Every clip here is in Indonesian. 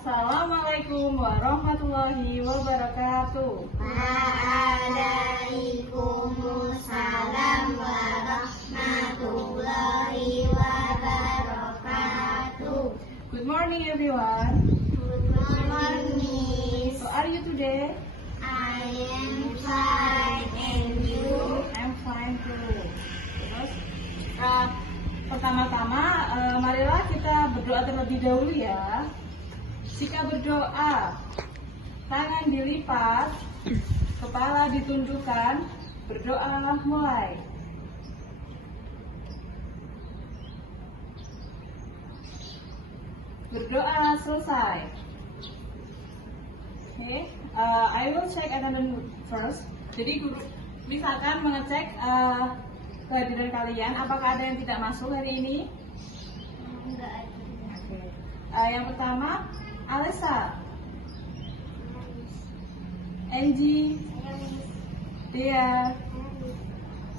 Assalamualaikum warahmatullahi wabarakatuh. Waalaikumsalam warahmatullahi wabarakatuh. Good morning everyone. Good morning. How are you today? I am fine and you? I'm fine too. Terus pertama-tama marilah kita berdoa terlebih dahulu ya. Jika berdoa, tangan dilipat, kepala ditundukkan, berdoa mulai. Berdoa selesai. Okay, I will check attendance first. Jadi guru misalkan mengecek kehadiran kalian, apakah ada yang tidak masuk hari ini? Enggak ada. Okay. Yang pertama, Alessa, Angie, Dea,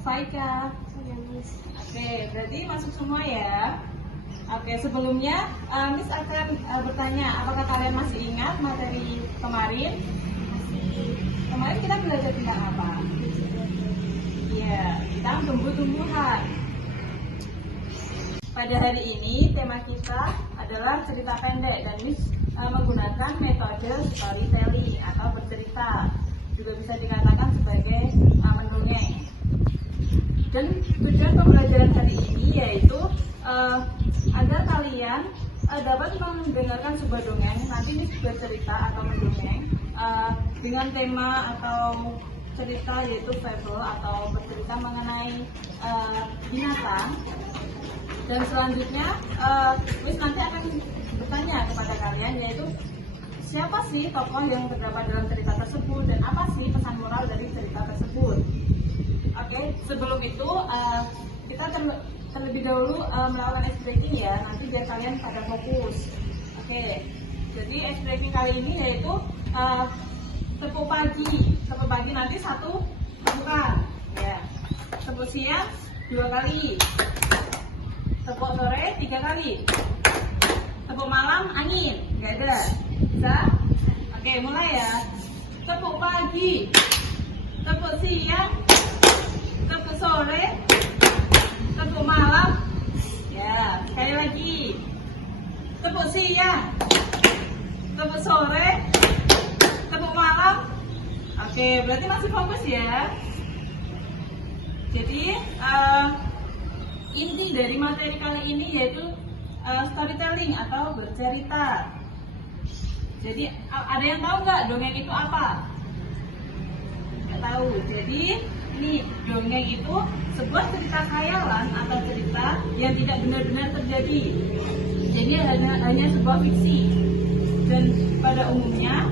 Faika. Oke, berarti masuk semua ya. Oke, sebelumnya Miss akan bertanya, apakah kalian masih ingat materi kemarin? Kemarin kita belajar tentang apa? Iya, tentang tumbuh-tumbuhan. Pada hari ini tema kita adalah cerita pendek dan Miss menggunakan metode storytelling atau bercerita, juga bisa dikatakan sebagai mendongeng. Dan tujuan pembelajaran hari ini yaitu agar kalian dapat mendengarkan sebuah dongeng, nanti Miss bercerita atau mendongeng dengan tema atau cerita yaitu fable atau bercerita mengenai binatang. Dan selanjutnya Miss nanti akan bertanya kepada kalian yaitu siapa sih tokoh yang terdapat dalam cerita tersebut dan apa sih pesan moral dari cerita tersebut. Oke, sebelum itu kita terlebih dahulu melakukan ice breaking ya, nanti biar kalian pada fokus. Oke, jadi ice breaking kali ini yaitu tepuk pagi. Tepuk pagi nanti satu tepukan ya. Tepuk siang 2 kali. Tepuk sore 3 kali. Tepuk malam angin, nggak ada. Bisa? Oke, mulai ya. Tepuk pagi, tepuk siang, tepuk sore, tepuk malam. Ya, sekali lagi. Tepuk siang, tepuk sore, tepuk malam. Oke, berarti masih fokus ya. Jadi inti dari materi kali ini yaitu storytelling atau bercerita. Jadi ada yang tahu nggak dongeng itu apa? Nggak tahu. Jadi ini dongeng itu sebuah cerita khayalan atau cerita yang tidak benar-benar terjadi. Jadi hanya sebuah fiksi. Dan pada umumnya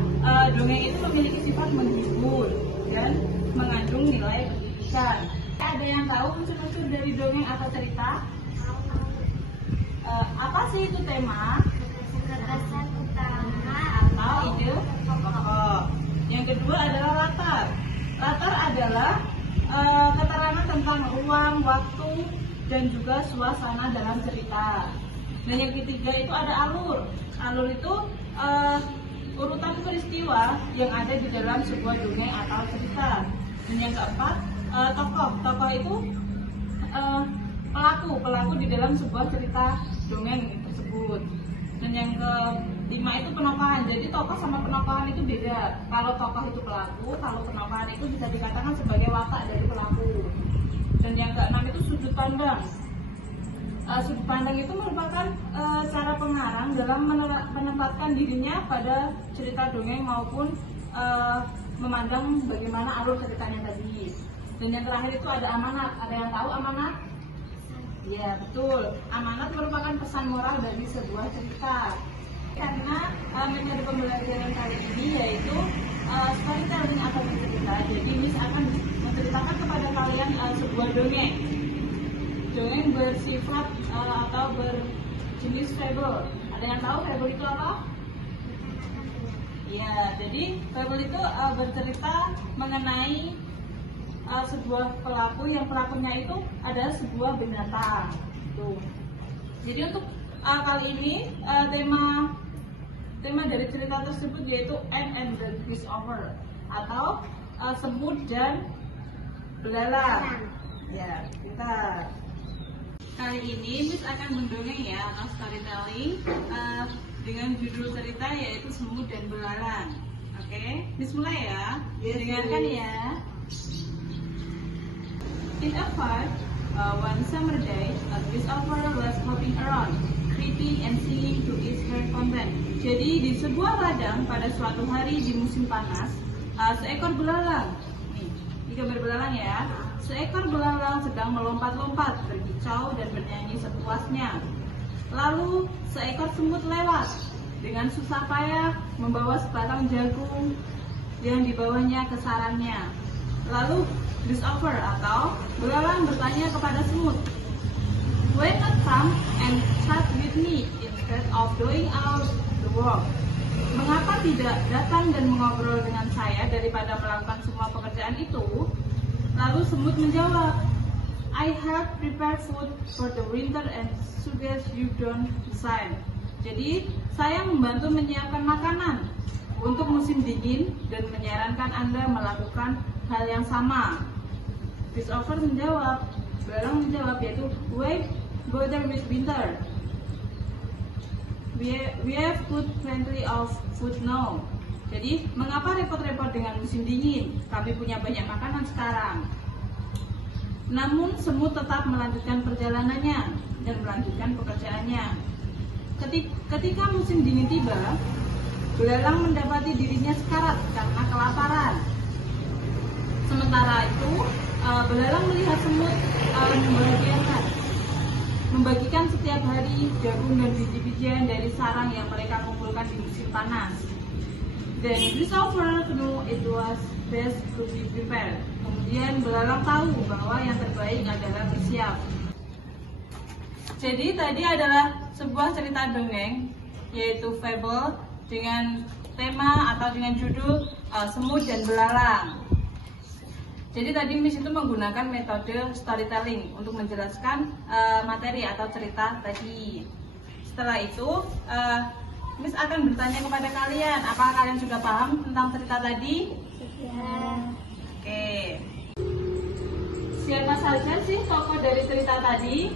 dongeng itu memiliki sifat menghibur dan mengandung nilai pendidikan. Ada yang tahu unsur-unsur dari dongeng atau cerita? Apa sih itu tema? Gagasan utama Atau ide pokok. Yang kedua adalah latar. Latar adalah keterangan tentang ruang, waktu, dan juga suasana dalam cerita. Dan yang ketiga itu ada alur. Alur itu urutan peristiwa yang ada di dalam sebuah dongeng atau cerita. Dan yang keempat tokoh. Tokoh itu pelaku di dalam sebuah cerita dongeng tersebut. Dan yang kelima itu penokohan. Jadi tokoh sama penokohan itu beda. Kalau tokoh itu pelaku, kalau penokohan itu bisa dikatakan sebagai watak dari pelaku. Dan yang keenam itu sudut pandang. Sudut pandang itu merupakan cara pengarang dalam menempatkan dirinya pada cerita dongeng maupun memandang bagaimana alur ceritanya tadi. Dan yang terakhir itu ada amanat. Ada yang tahu amanat? Ya, betul. Amanat merupakan pesan moral dari sebuah cerita. Karena metode pembelajaran kali ini yaitu storytelling atau bercerita. Jadi Miss akan menceritakan kepada kalian sebuah dongeng. Dongeng bersifat atau berjenis fable. Ada yang tahu fable itu apa? Ya, jadi fable itu bercerita mengenai sebuah pelaku yang pelakunya itu adalah sebuah binatang. Tuh. Jadi untuk kali ini tema Tema dari cerita tersebut yaitu Ant and the Grasshopper atau semut dan belalang. Ya, kita kali ini Miss akan mendongeng ya atau storytelling dengan judul cerita yaitu semut dan belalang. Oke, Miss mulai ya. Dengarkan ya. In a park, one summer day, a grasshopper was hopping around, creeping and singing to its heart content. Jadi di sebuah ladang pada suatu hari di musim panas, seekor belalang, ini gambar belalang ya, seekor belalang sedang melompat-lompat, berkicau dan bernyanyi sepuasnya. Lalu seekor semut lewat, dengan susah payah membawa sebatang jagung yang dibawanya ke sarangnya. Lalu grasshopper atau belalang bertanya kepada semut, "Why not come and chat with me instead of doing all the work?" Mengapa tidak datang dan mengobrol dengan saya daripada melakukan semua pekerjaan itu? Lalu semut menjawab, "I have prepared food for the winter and suggest you don't decide." Jadi, saya membantu menyiapkan makanan untuk musim dingin dan menyarankan Anda melakukan hal yang sama. Grasshopper menjawab, belalang menjawab yaitu, "Why bother with winter? We have plenty of food now." Jadi, mengapa repot-repot dengan musim dingin? Kami punya banyak makanan sekarang. Namun, semut tetap melanjutkan perjalanannya dan melanjutkan pekerjaannya. Ketika musim dingin tiba, belalang mendapati dirinya sekarat karena kelaparan. Sementara itu, belalang melihat semut membagikan setiap hari jagung dan biji-bijian dari sarang yang mereka kumpulkan di musim panas. Dan grasshopper knew it was best to be prepared. Kemudian belalang tahu bahwa yang terbaik adalah bersiap. Jadi tadi adalah sebuah cerita dongeng yaitu fable dengan tema atau dengan judul semut dan belalang. Jadi tadi Miss itu menggunakan metode storytelling untuk menjelaskan materi atau cerita tadi. Setelah itu Miss akan bertanya kepada kalian, apakah kalian sudah paham tentang cerita tadi? Ya. Oke. Siapa saja sih tokoh dari cerita tadi?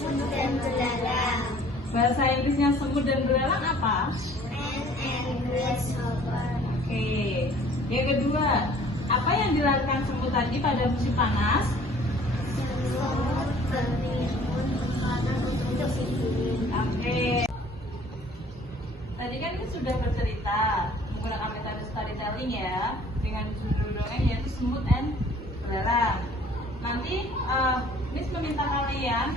Semut dan belalang. Bahasa Inggrisnya semut dan belalang apa? Ant and grasshopper. Oke. Yang kedua, apa yang dilakukan semut tadi pada musim panas? Semut bertimbun makanan untuk musim dingin. Oke. Tadi kan kita sudah bercerita menggunakan metode storytelling ya, dengan judul dongeng yaitu semut and belalang. Nanti Miss meminta kalian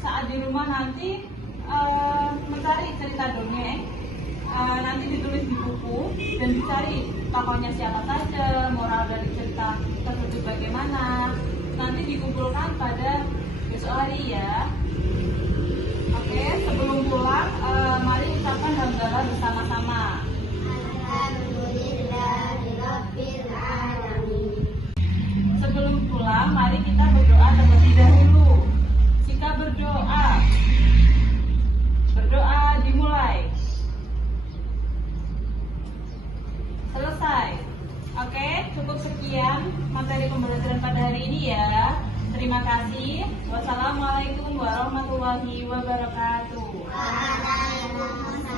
saat di rumah nanti mencari cerita dongeng, nanti ditulis di buku dan dicari tokohnya siapa saja, moral dari cerita tersebut bagaimana, nanti dikumpulkan pada besok hari ya. Oke, sebelum pulang mari ucapkan hamdalah bersama-sama. Alhamdulillahirabbil alamin. Sebelum pulang mari kita berdoa terlebih dahulu. Kita berdoa dimulai. Selesai. Oke, cukup sekian materi pembelajaran pada hari ini ya. Terima kasih. Wassalamualaikum warahmatullahi wabarakatuh. Waalaikumsalam.